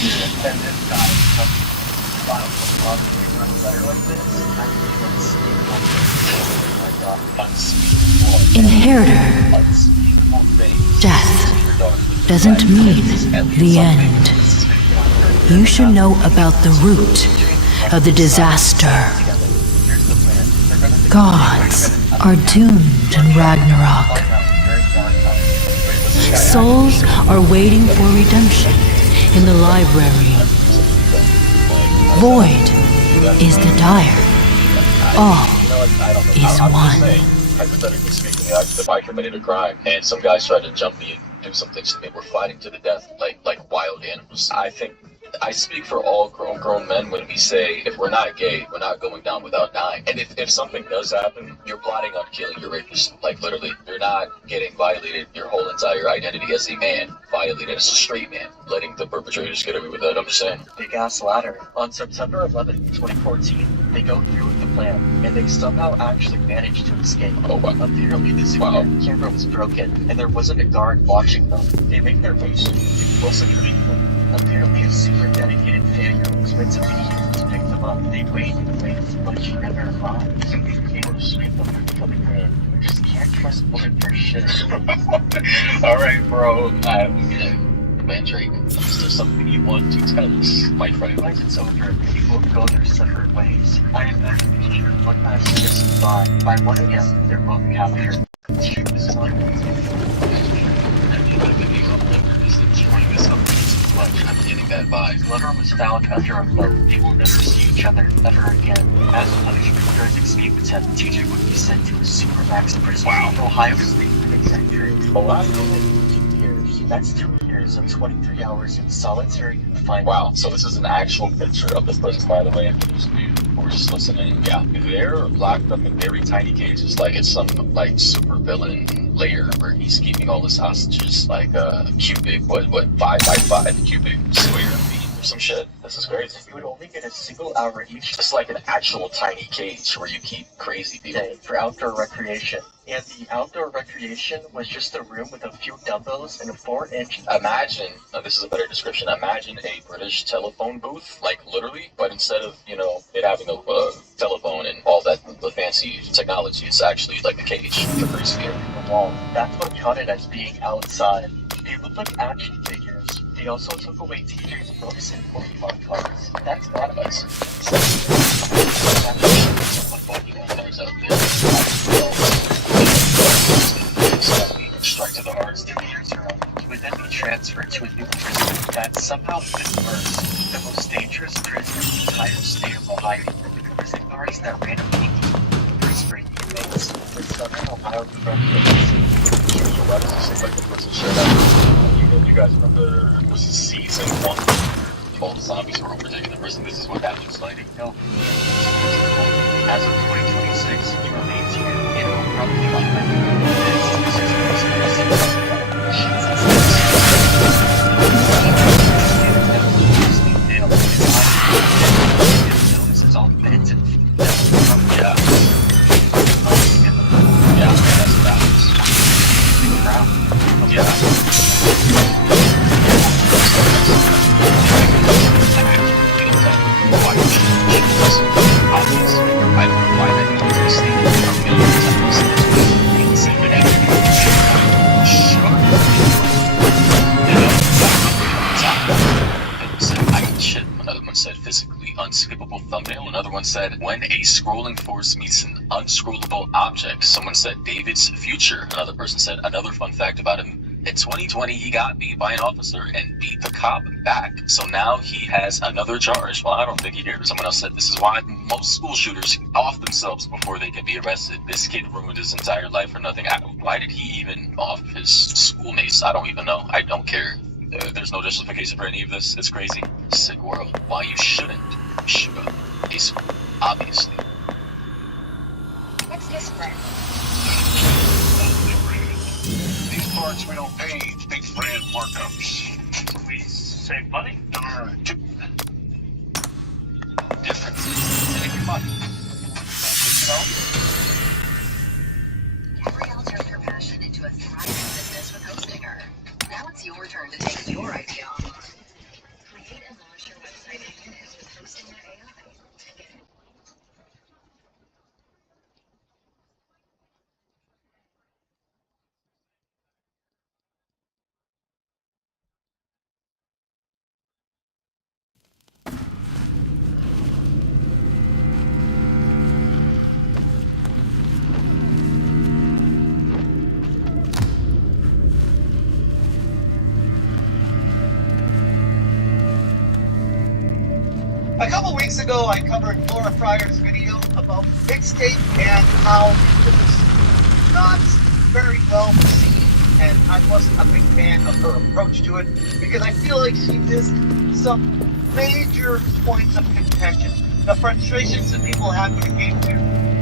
And this guy comes files a possibly run a letter like this. I think unspeakable. Inheritor. Unspeakable things. Death doesn't mean the end. You should know about the root of the disaster. Gods are doomed in Ragnarok. Souls are waiting for redemption in the library. Void is the dire. All is one. Hypothetically speaking, if I committed a crime and some guys tried to jump me and do some things to me, we're fighting to the death like wild animals. I think I speak for all grown men when we say if we're not gay, we're not going down without dying. And if something does happen, you're plotting on killing your rapist. Like literally, you're not getting violated your whole entire identity as a man, violated as a straight man, letting the perpetrators get away with that. I'm just saying. Big ass ladder. On September 11, 2014, they go through with the plan, and they somehow actually manage to escape. Oh, wow. Apparently the security camera was broken, and there wasn't a guard watching them. They make their way to the security camera. Apparently a super dedicated fan was meant to be here to pick them up. They wait and wait, but she never arrived. So they were able to sweep them from coming in. You just can't trust women for shit. Alright, bro. Man, Drake, is there something you want to tell us, my friend? Once it's over, people go their separate ways. I imagine the future one last kiss by 1 a.m. they're both captured. The street is one. I'm getting that vibe. Glover was found under a boat. They will never see each other ever again. As punishment for his escape attempt, TJ would be sent to a supermax prison in Ohio State Penitentiary. Ohio? 2 years. That's 2 years and 23 hours in solitary confinement. Wow, so this is an actual picture of the prison, by the way, for those of you who are just listening. Yeah, they're locked up in very tiny cages, like it's some like super villain layer where he's keeping all his hostages like a cubic, what 5x5 cubic square feet or some shit. This is crazy. You would only get a single hour each It's like an actual tiny cage where you keep crazy people. day for outdoor recreation. And the outdoor recreation was just a room with a few dumbbells and a 4-inch. Imagine, this is a better description, imagine a British telephone booth, like literally, but instead of, it having a telephone and all that, the fancy technology, it's actually like a cage. It's pretty scary. The wall. That's what counted as being outside. They looked like action figures. They also took away TJ's books and Pokemon cards. That's not us. Strike to the heart. 2 years ago, he would then be transferred to a new prison that somehow fit worse. The most dangerous prison in the entire state of Ohio. Prison guards that randomly free inmates with Southern Ohio drug Why does it seem like the person shared out? You guys remember, was it season 1? All the zombies were overtaking the prison. This is what happens, like. No. As of 2026, he remains here in Oakland. It's all bent and Yeah. Yeah, that's about it. Yeah. I don't know why that exists. Another one said physically unskippable thumbnail. Another one said when a scrolling force meets an unscrollable object. Someone said David's future. Another person said another fun fact about him. In 2020, he got beat by an officer and beat the cop back. So now he has another charge. Well, I don't think he did. Someone else said this is why most school shooters off themselves before they can be arrested. This kid ruined his entire life for nothing. Why did he even off his schoolmates? I don't even know. I don't care. There's no justification for any of this. It's crazy. Sick world. Why you shouldn't shoot up a school, obviously. What's this for? These parts we don't pay big brand markups. We save money? Different. Saving money. You realtored your passion into a thriving business with HostGator. Now it's your turn to take your idea online. Create and A couple weeks ago, I covered Laura Fryer's video about mixtape and how it was not very well received, and I wasn't a big fan of her approach to it because I feel like she missed some major points of contention. The frustrations that people have when it came to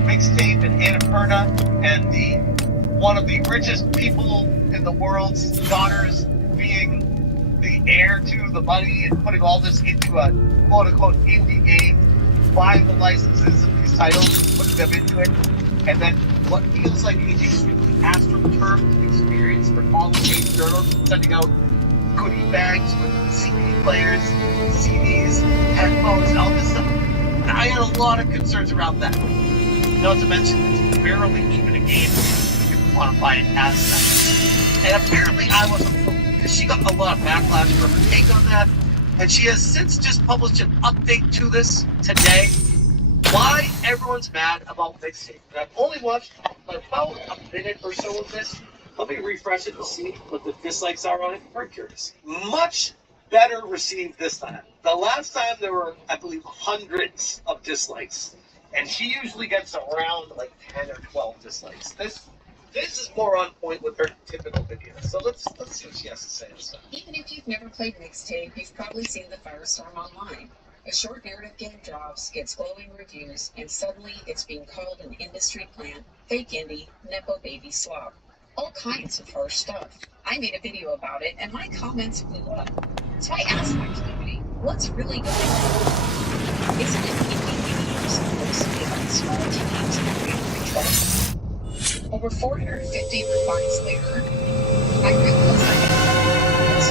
mixtape and Annapurna and one of the richest people in the world's daughters being the heir to the money and putting all this into a quote-unquote indie game, buying the licenses of these titles, putting them into it, and then what feels like a extremely astroturfed experience for all the game journals, sending out goodie bags with CD players, CDs, headphones, all this stuff. I had a lot of concerns around that. Not to mention, it's barely even a game if you want to buy it as that. And apparently I wasn't fooled because she got a lot of backlash for her take on that. And she has since just published an update to this today. Why everyone's mad about mixtape. And I've only watched about a minute or so of this. Let me refresh it to see what the dislikes are on it. I'm very curious. Much better received this time. The last time there were, I believe, hundreds of dislikes. And she usually gets around like 10 or 12 dislikes. This is more on point with her typical videos. So let's see what she has to say this time. Even if you've never played Mixtape, you've probably seen the Firestorm online. A short narrative game drops, gets glowing reviews, and suddenly it's being called an industry plant, fake indie, nepo baby slop. All kinds of harsh stuff. I made a video about it, and my comments blew up. So I asked my community, what's really going on? Isn't it indie games supposed to be about small teams and creative trust? Over 450 replies later, I realized I had this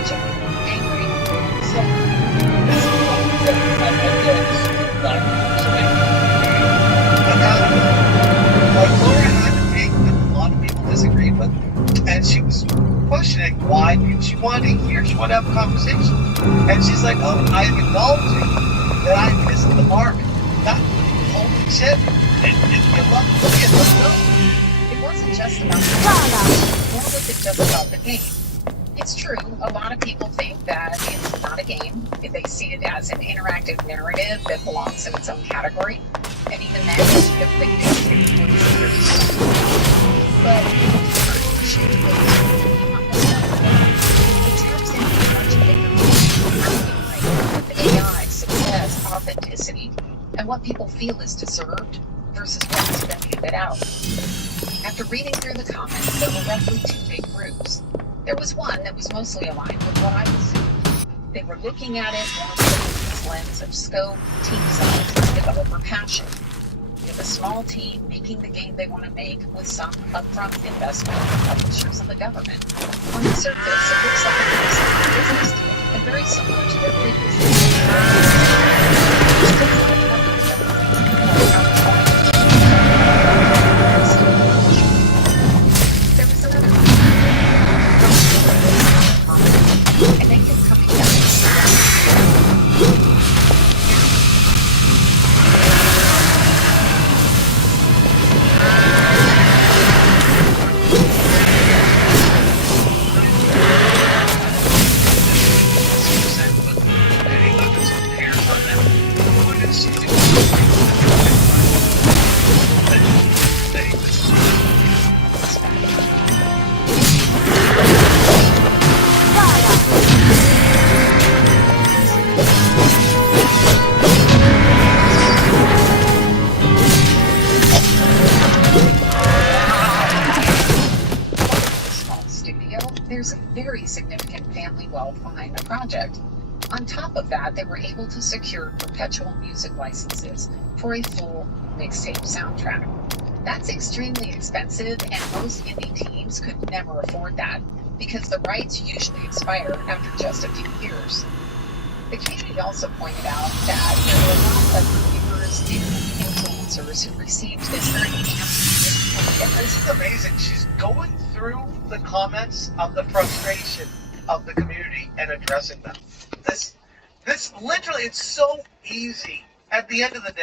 was angry, so this is what I like Laura had a take that a lot of people disagreed with, and she was questioning why she wanted to hear, she wanted to have a conversation. And she's like, oh, I am acknowledging that I missed the mark. Not holy shit. It wasn't just about the game, nor was it just about the game. It's true, a lot of people think that it's not a game, if they see it as an interactive narrative that belongs in its own category, and even then, it's a big thing. But it taps into a much bigger the AI, success, authenticity, and what people feel is deserved versus what has been handed out. After reading through the comments, there were roughly two big groups. There was one that was mostly aligned with what I was seeing. They were looking at it more through this lens of scope, team size, and developer passion. You have a small team making the game they want to make with some upfront investment from publishers and the government. On the surface, it looks like a business deal and very similar to their previous There was another and they kept coming back. There's a very significant family wealth behind the project. On top of that, they were able to secure perpetual music licenses for a full mixtape soundtrack. That's extremely expensive, and most indie teams could never afford that because the rights usually expire after just a few years. The community also pointed out that there were a lot of viewers and influencers who received this very And this is amazing. She's going through the comments of the frustration of the community and addressing them. This literally, it's so easy. At the end of the day,